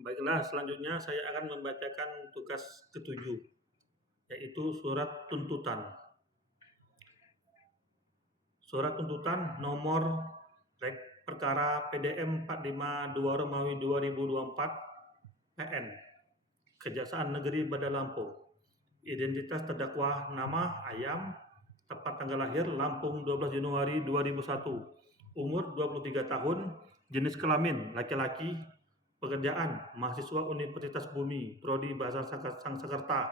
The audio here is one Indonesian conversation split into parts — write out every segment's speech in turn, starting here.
Baiklah, selanjutnya saya akan membacakan tugas ketujuh, yaitu surat tuntutan. Surat tuntutan nomor Rek Perkara PDM 452 Romawi 2024 PN Kejaksaan Negeri Bandar Lampung. Identitas terdakwa nama Ayam, tepat tanggal lahir Lampung 12 Januari 2001, umur 23 tahun, jenis kelamin laki-laki, pekerjaan mahasiswa Universitas Bumi, prodi Bahasa Sangsekerta,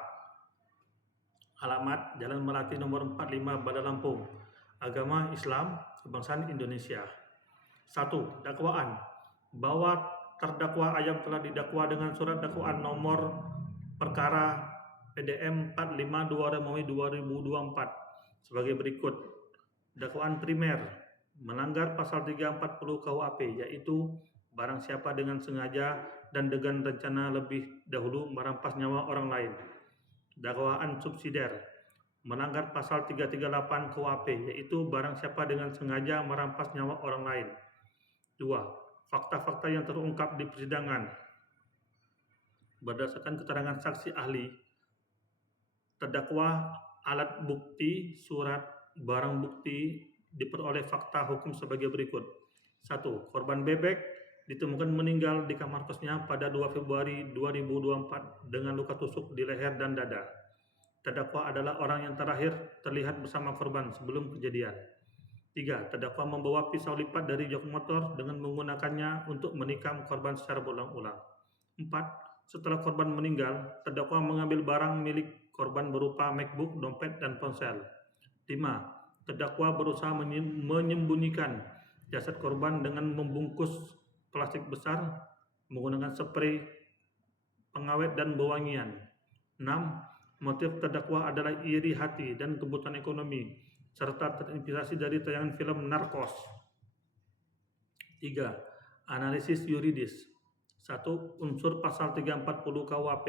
alamat Jalan Melati nomor 45 Bandar Lampung, agama Islam, kebangsaan Indonesia. 1. Dakwaan bahwa terdakwa Ayam telah didakwa dengan surat dakwaan nomor perkara PDM 452 Romawi 2024 sebagai berikut. Dakwaan primer melanggar pasal 340 KUHP, yaitu barang siapa dengan sengaja dan dengan rencana lebih dahulu merampas nyawa orang lain. Dakwaan subsidiar melanggar pasal 338 KUHP, yaitu barang siapa dengan sengaja merampas nyawa orang lain. 2. Fakta-fakta yang terungkap di persidangan berdasarkan keterangan saksi ahli, terdakwa alat bukti, surat, barang bukti diperoleh fakta hukum sebagai berikut. 1. Korban bebek ditemukan meninggal di kamar kosnya pada 2 Februari 2024 dengan luka tusuk di leher dan dada. Terdakwa adalah orang yang terakhir terlihat bersama korban sebelum kejadian. 3. Terdakwa membawa pisau lipat dari jok motor dengan menggunakannya untuk menikam korban secara berulang-ulang. 4. Setelah korban meninggal, terdakwa mengambil barang milik korban berupa MacBook, dompet, dan ponsel. 5. Terdakwa berusaha menyembunyikan jasad korban dengan membungkus plastik besar menggunakan spray pengawet dan wewangian. 6. Motif terdakwa adalah iri hati dan kebutuhan ekonomi, serta terinspirasi dari tayangan film Narcos. 3. Analisis yuridis. 1. Unsur pasal 340 KUHP,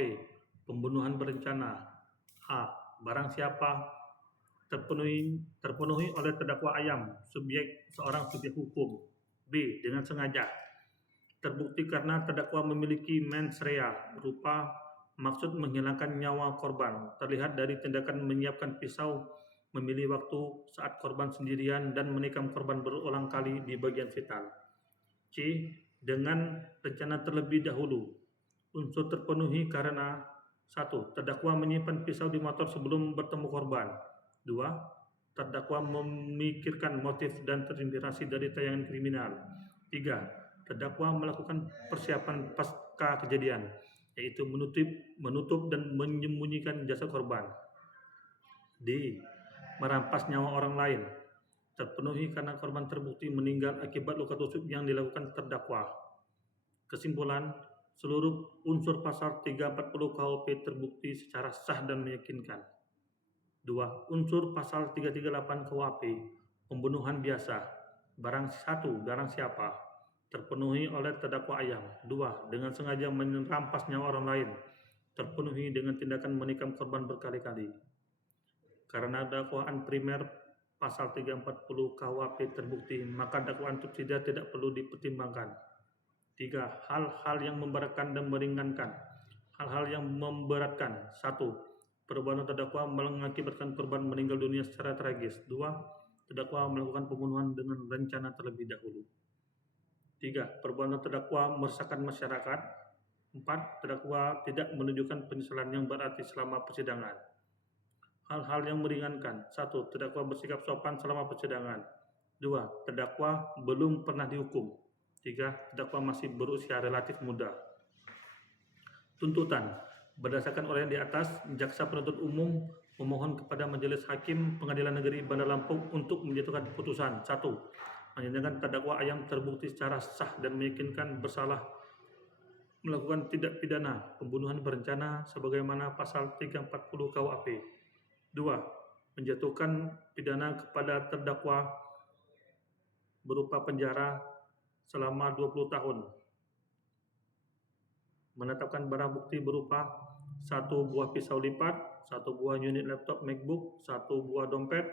pembunuhan berencana. A. Barang siapa terpenuhi oleh terdakwa Ayam, seorang subjek hukum. B. Dengan sengaja. Terbukti karena terdakwa memiliki mens rea berupa maksud menghilangkan nyawa korban, terlihat dari tindakan menyiapkan pisau, memilih waktu saat korban sendirian, dan menikam korban berulang kali di bagian vital. C. Dengan rencana terlebih dahulu. Unsur terpenuhi karena 1. Terdakwa menyimpan pisau di motor sebelum bertemu korban. 2. Terdakwa memikirkan motif dan terinspirasi dari tayangan kriminal. 3. Terdakwa melakukan persiapan pasca kejadian, yaitu menutup dan menyembunyikan jasad korban. D. Merampas nyawa orang lain. Terpenuhi karena korban terbukti meninggal akibat luka tusuk yang dilakukan terdakwa. Kesimpulan, seluruh unsur pasal 340 KUHP terbukti secara sah dan meyakinkan. 2. Unsur pasal 338 KUHP, pembunuhan biasa. Barang siapa terpenuhi oleh terdakwa Ayam. 2. Dengan sengaja merampas nyawa orang lain, terpenuhi dengan tindakan menikam korban berkali-kali. Karena dakwaan primer pasal 340 KUHP terbukti, maka dakwaan subsidiar tidak perlu dipertimbangkan. 3. Hal-hal yang memberatkan dan meringankan. Hal-hal yang memberatkan. 1. Perbuatan terdakwa mengakibatkan korban meninggal dunia secara tragis. 2. Terdakwa melakukan pembunuhan dengan rencana terlebih dahulu. 3. Perbuatan terdakwa meresahkan masyarakat. 4. Terdakwa tidak menunjukkan penyesalan yang berarti selama persidangan. Hal-hal yang meringankan. 1. Terdakwa bersikap sopan selama persidangan. 2. Terdakwa belum pernah dihukum. 3. Terdakwa masih berusia relatif muda. Tuntutan. Berdasarkan uraian di atas, Jaksa Penuntut Umum memohon kepada Majelis Hakim Pengadilan Negeri Bandar Lampung untuk menjatuhkan putusan. 1. Menyatakan terdakwa Ayam terbukti secara sah dan meyakinkan bersalah melakukan tindak pidana pembunuhan berencana sebagaimana pasal 340 KUHP. 2. Menjatuhkan pidana kepada terdakwa berupa penjara selama 20 tahun. Menetapkan barang bukti berupa 1 buah pisau lipat, 1 buah unit laptop MacBook, 1 buah dompet,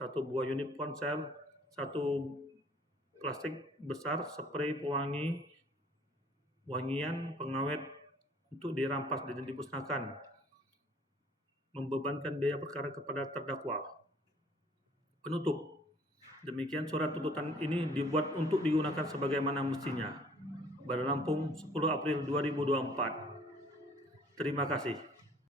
1 buah unit ponsel, 1 plastik besar spray pewangi, wangian, pengawet untuk dirampas dan dimusnahkan, membebankan biaya perkara kepada terdakwa. Penutup. Demikian surat tuntutan ini dibuat untuk digunakan sebagaimana mestinya. Bandar Lampung, 10 April 2024. Terima kasih.